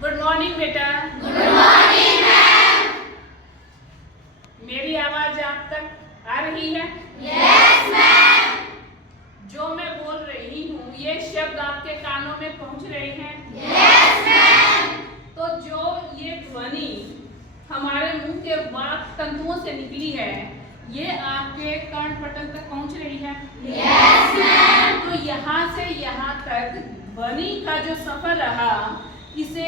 Good morning बेटा। Good morning ma'am. मेरी आवाज आप तक आ रही है? Yes ma'am. जो मैं बोल रही हूँ ये शब्द आपके कानों में पहुँच रहे हैं? Yes ma'am. तो जो ये ध्वनि हमारे मुंह के वाक तंतुओं से निकली है ये आपके कर्णपटल तक पहुँच रही है? Yes ma'am. तो यहाँ से यहाँ तक ध्वनि का जो सफर रहा इसे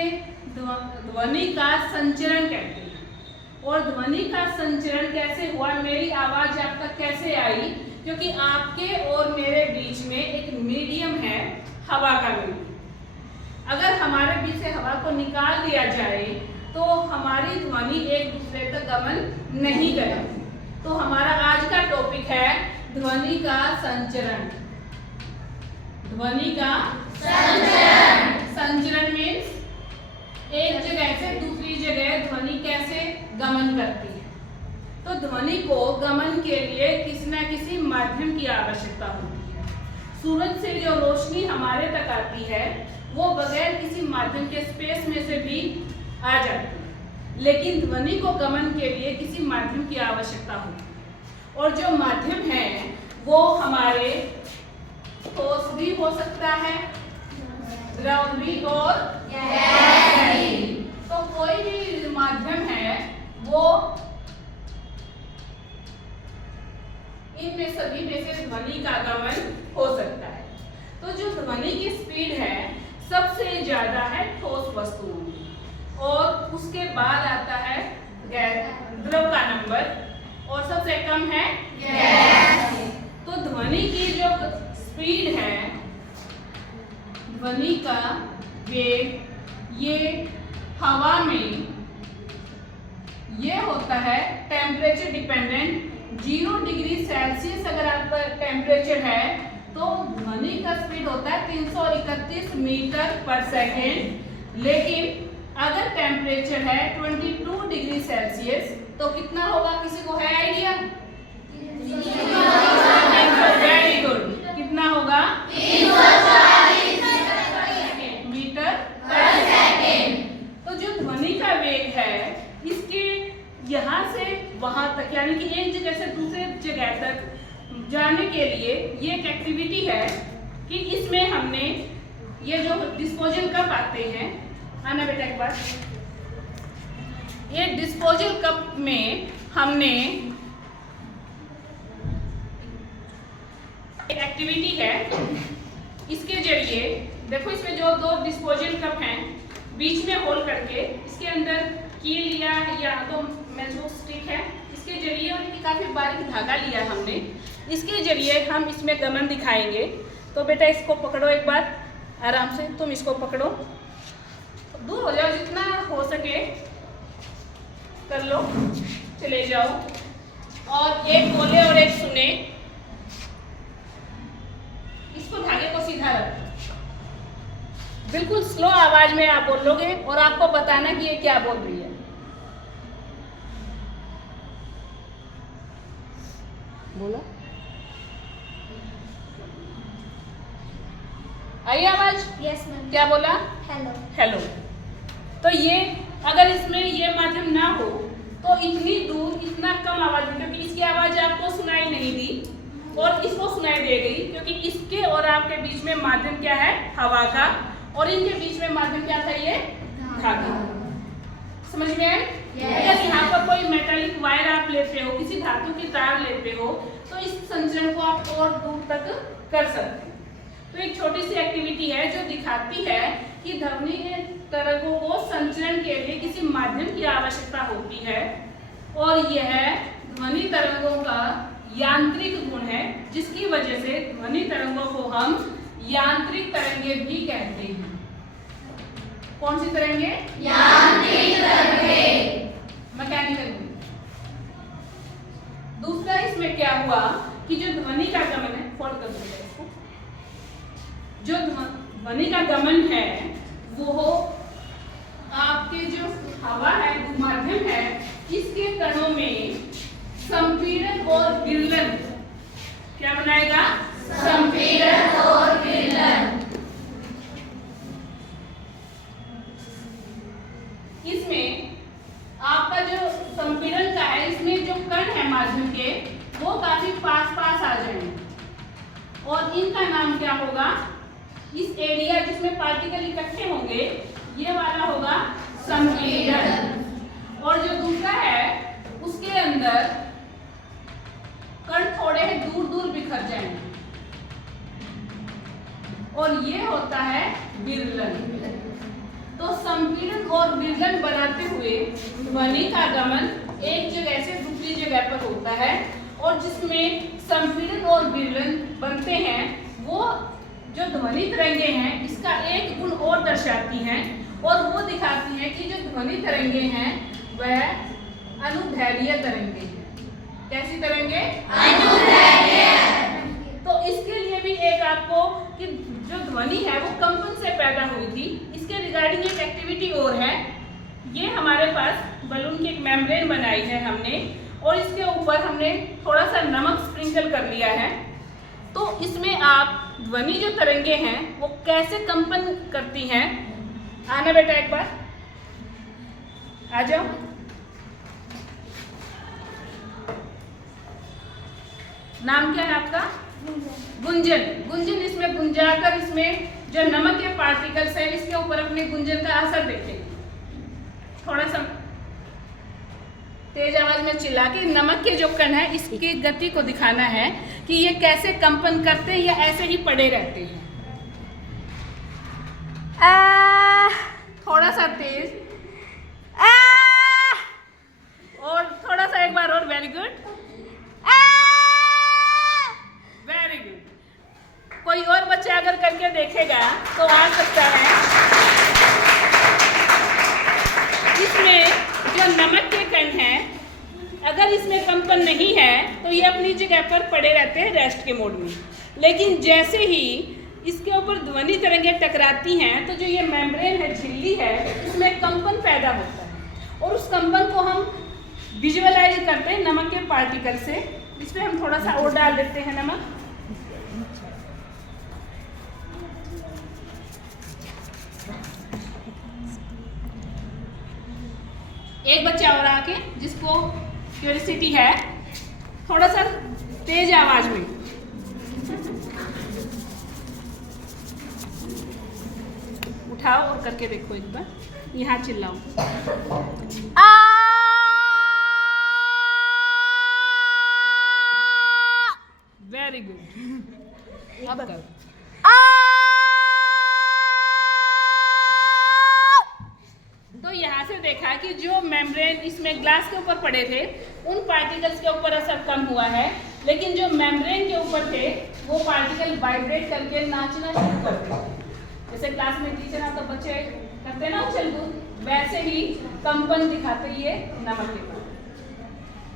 ध्वनि का संचरण कहते हैं। और ध्वनि का संचरण कैसे हुआ, मेरी आवाज आप तक कैसे आई? क्योंकि आपके और मेरे बीच में एक मीडियम है, हवा का मीडियम। अगर हमारे बीच से हवा को निकाल दिया जाए तो हमारी ध्वनि एक दूसरे तक गमन नहीं करेगी। तो हमारा आज का टॉपिक है ध्वनि का संचरण। ध्वनि का संचरण। संचरण मीन्स एक जगह से दूसरी जगह ध्वनि कैसे गमन करती है। तो ध्वनि को गमन के लिए किसी न किसी माध्यम की आवश्यकता होती है। सूरज से जो रोशनी हमारे तक आती है वो बगैर किसी माध्यम के स्पेस में से भी आ जाती है, लेकिन ध्वनि को गमन के लिए किसी माध्यम की आवश्यकता होती है। और जो माध्यम है वो हमारे ठोस भी हो सकता है, द्रव भी और गैस भी। तो कोई भी माध्यम है वो इनमें सभी में से ध्वनि का गमन हो सकता है। तो जो ध्वनि की स्पीड है सबसे ज्यादा है ठोस वस्तुओं में, और उसके बाद आता है द्रव का नंबर, और सबसे कम है गैस। तो ध्वनि की जो स्पीड है, ध्वनि का वेग, ये हवा में ये होता है टेम्परेचर डिपेंडेंट। 0 डिग्री सेल्सियस अगर आपका टेम्परेचर है तो ध्वनि का स्पीड होता है 331 मीटर पर सेकेंड। लेकिन अगर टेम्परेचर है 22 डिग्री सेल्सियस तो कितना होगा, किसी को है आइडिया? Very good. कितना होगा? 340 मीटर पर सेकेंड। तो जो ध्वनि का वेग है इसके यहाँ से वहां तक, यानी कि एक जगह से दूसरे जगह तक जाने के लिए ये एक एक्टिविटी है कि इसमें हमने ये जो डिस्पोजल कप आते हैं, आना बेटा एक बार, ये डिस्पोजल कप में हमने एक एक्टिविटी है। इसके जरिए देखो इसमें जो 2 डिस्पोजल कप हैं बीच में होल करके इसके अंदर कील या तो मेसो स्टिक है, इसके जरिए उनकी काफी बारीक धागा लिया हमने, इसके जरिए हम इसमें गमन दिखाएंगे। तो बेटा इसको पकड़ो एक बार आराम से, तुम इसको पकड़ो, दूर हो जाओ, जितना हो सके कर लो, चले जाओ। और एक बोले और एक सुने, इसको धागे को सीधा रखो, बिल्कुल स्लो आवाज में आप बोलोगे और आपको बताना कि ये क्या बोल रही है। बोलो, आई आवाज? Yes ma'am. क्या बोला? हेलो। हेलो। तो ये अगर इसमें ये माध्यम ना हो तो इतनी दूर इतना कम आवाज में, क्योंकि इसकी आवाज आपको सुनाई नहीं दी और इसको सुनाई दे गई, क्योंकि इसके और आपके बीच में माध्यम क्या है? हवा का, और इनके बीच में माध्यम क्या था? ये धागा। समझ में आए? अगर यहाँ पर कोई मेटालिक वायर आप लेते हो, किसी धातु की तार लेते हो, तो इस संचरण को आप और दूर तक कर सकते हैं। तो एक छोटी सी एक्टिविटी है जो दिखाती है कि ध्वनि तरंगों को संचरण के लिए किसी माध्यम की आवश्यकता होती है, और यह ध्वनि तरंगों का यांत्रिक गुण है, जिसकी वजह से ध्वनि तरंगों को हम यांत्रिक तरंगे भी कहते हैं। कौन सी तरंगे? यांत्रिक तरंगे। मैकेनिकल। दूसरा इसमें क्या हुआ कि जो ध्वनि का गमन है, फोल्ड कर दो इसको, जो ध्वनि का गमन है वो आपके जो हवा है, माध्यम है, इसके कणों में संपीड़न और विरलन क्या बनाएगा? संपीड़न और विरलन। इसमें आपका जो संपीड़न का है, इसमें जो कण है माध्यम के वो काफी पास पास आ जाएंगे और इनका नाम क्या होगा, इस एरिया जिसमें पार्टिकल इकट्ठे होंगे ये वाला होगा संपीड़न। और जो दूसरा है उसके अंदर कण थोड़े दूर दूर बिखर जाएंगे और ये होता है विरलन। तो संपीड़न और विरलन बनाते हुए ध्वनि का गमन एक जगह से दूसरी जगह पर होता है और जिसमें संपीड़न और विरलन बनते हैं वो जो ध्वनि तरंगे हैं इसका एक गुण और दर्शाती हैं और वो दिखाती हैं कि जो ध्वनि तरंगे हैं वह अनुदैर्घ्य तरंगे हैं। कैसी तरंगे? अनुदैर्घ्य। तो इसके लिए भी एक आपको कि जो ध्वनि है वो कंपन से पैदा हुई थी, इसके रिगार्डिंग एक एक्टिविटी और है। ये हमारे पास बलून की एक मेम्ब्रेन बनाई है हमने और इसके ऊपर हमने थोड़ा सा नमक स्प्रिंकल कर लिया है। तो इसमें आप ध्वनि जो तरंगे हैं वो कैसे कंपन करती हैं, आना बेटा एक बार आ जाओ। नाम क्या है आपका? गुंजन। गुंजन इसमें गुंजाकर इसमें जो नमक के पार्टिकल्स है इसके ऊपर अपने गुंजन का असर देखेंगे। थोड़ा सा तेज आवाज में चिल्ला के नमक के जो कण है इसकी गति को दिखाना है कि ये कैसे कंपन करते हैं या ऐसे ही पड़े रहते हैं। थोड़ा सा तेज और थोड़ा सा एक बार और। Very good, very good. कोई और बच्चा अगर करके देखेगा तो आ सकता है। इसमें जो नमक के कण हैं अगर इसमें कंपन नहीं है तो ये अपनी जगह पर पड़े रहते हैं रेस्ट के मोड में, लेकिन जैसे ही इसके ऊपर ध्वनि तरंगें टकराती हैं तो जो ये मेम्ब्रेन है, झिल्ली है, इसमें कंपन पैदा होता है और उस कंपन को हम विजुअलाइज करते हैं नमक के पार्टिकल से। इस पर हम थोड़ा सा और डाल देते हैं नमक। एक बच्चा और आके जिसको क्यूरियोसिटी है थोड़ा सा तेज आवाज में। उठाओ और करके देखो एक बार, यहाँ चिल्लाओ। Very good. अब करो। तो यहाँ से देखा कि जो मेम्ब्रेन इसमें ग्लास के ऊपर पड़े थे उन पार्टिकल्स के ऊपर असर कम हुआ है, लेकिन जो मेम्ब्रेन के ऊपर थे वो पार्टिकल वाइब्रेट करके नाचना शुरू कर दिए। जैसे क्लास में टीचर आता बच्चे करते ना उछल कूद, वैसे ही कंपन दिखाते ये नमक के ऊपर।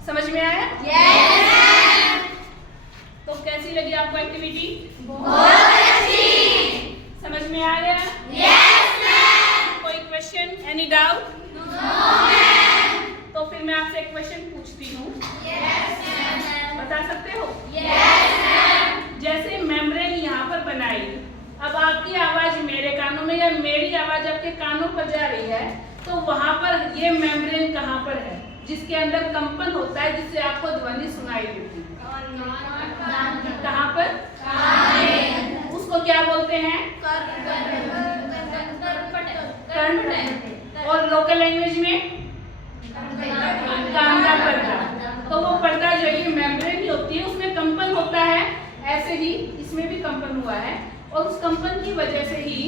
समझ में आया? Yes, तो कैसी लगी आपको एक्टिविटी? बहुत अच्छी। समझ में आ गया? Yes, ma'am. कोई question, any doubt? No, ma'am. तो फिर मैं आपसे एक क्वेश्चन पूछती हूँ, Yes, ma'am. बता सकते हो? Yes, ma'am. जैसे मेम्ब्रेन यहाँ पर बनाई, अब आपकी आवाज मेरे कानों में या मेरी आवाज आपके कानों पर जा रही है, तो वहां पर ये मेम्ब्रेन कहाँ पर है जिसके अंदर कंपन होता है जिससे आपको ध्वनि सुनाई देती है? कहाँ पर? उसको क्या बोलते हैं? कर्ण। और लोकल लैंग्वेज में कान का पर्दा। तो वो पर्दा जो ये मेम्ब्रेन ही होती है उसमें कंपन होता है, ऐसे ही इसमें भी कंपन हुआ है और उस कंपन की वजह से ही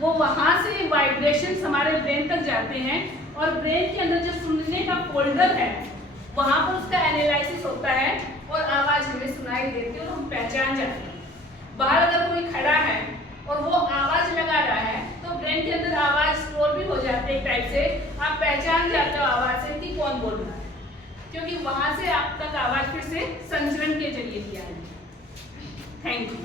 वो वहां से वाइब्रेशंस हमारे ब्रेन तक जाते हैं और ब्रेन के अंदर जो सुनने का फोल्डर है वहां पर उसका एनालिसिस होता है और आवाज हमें सुनाई देती है और हम पहचान जाते हैं। बाहर अगर कोई खड़ा है और वो आवाज लगा रहा है तो ब्रेन के अंदर आवाज स्टोर भी हो जाती है एक टाइप से, आप पहचान जाते हो आवाज से कि कौन बोल रहा है, क्योंकि वहां से आप तक आवाज फिर से संचरण के जरिए किया है। Thank you.